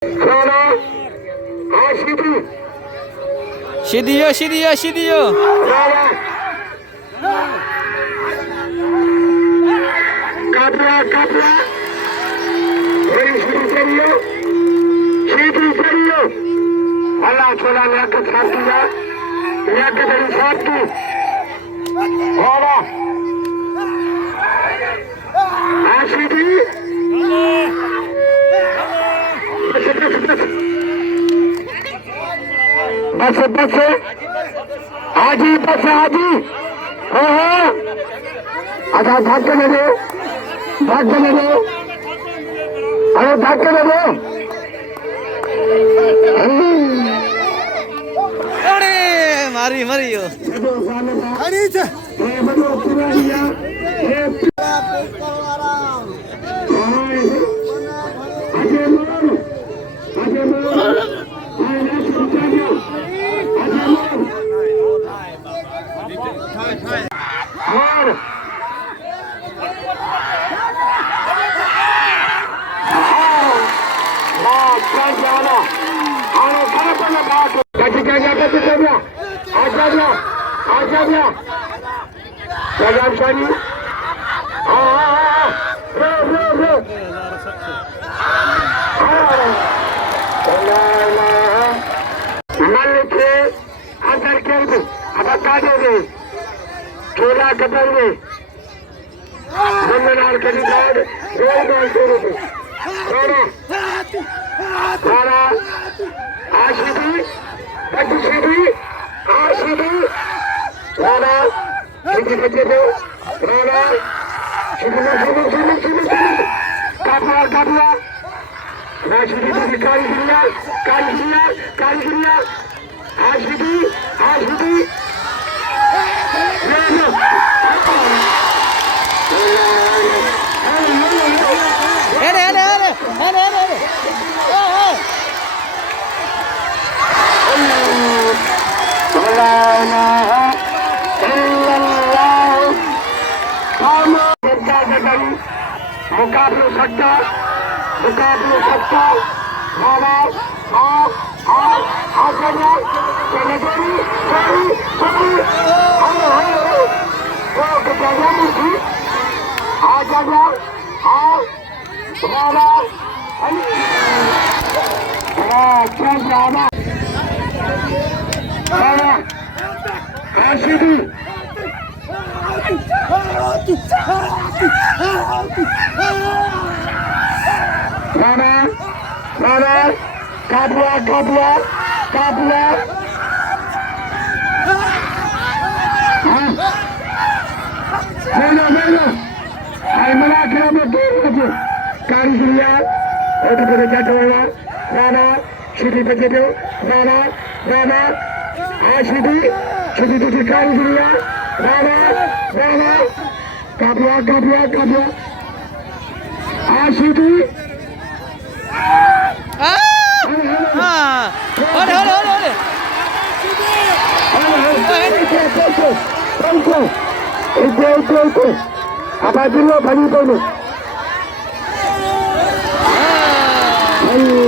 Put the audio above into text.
Sidiyo. Kapla. Sidiyo. Allah çola liyakat sartıya. Liyakatın sartı. Hala. Asidi. बस हाजी हाँ अच्छा भाग के ले दो अरे भाग के ले दो अरे मारियो चोला कतर में बंदनार कलिदार रोल खाना आशिदी राणा किसी बच्चे को राणा शुरू कापुआ राशिदी की कारीगिरिया आशिदी मुकाबले सकता Rana, Kapua. Meno. Ay mana kira betul. Karyulia, itu pada jadwalnya. Rana, Sidi begitu. Rana, Sidi itu Karyulia. Rana, Kapua. Sidi. Itu. Apa dulu bagi itu? Ayo.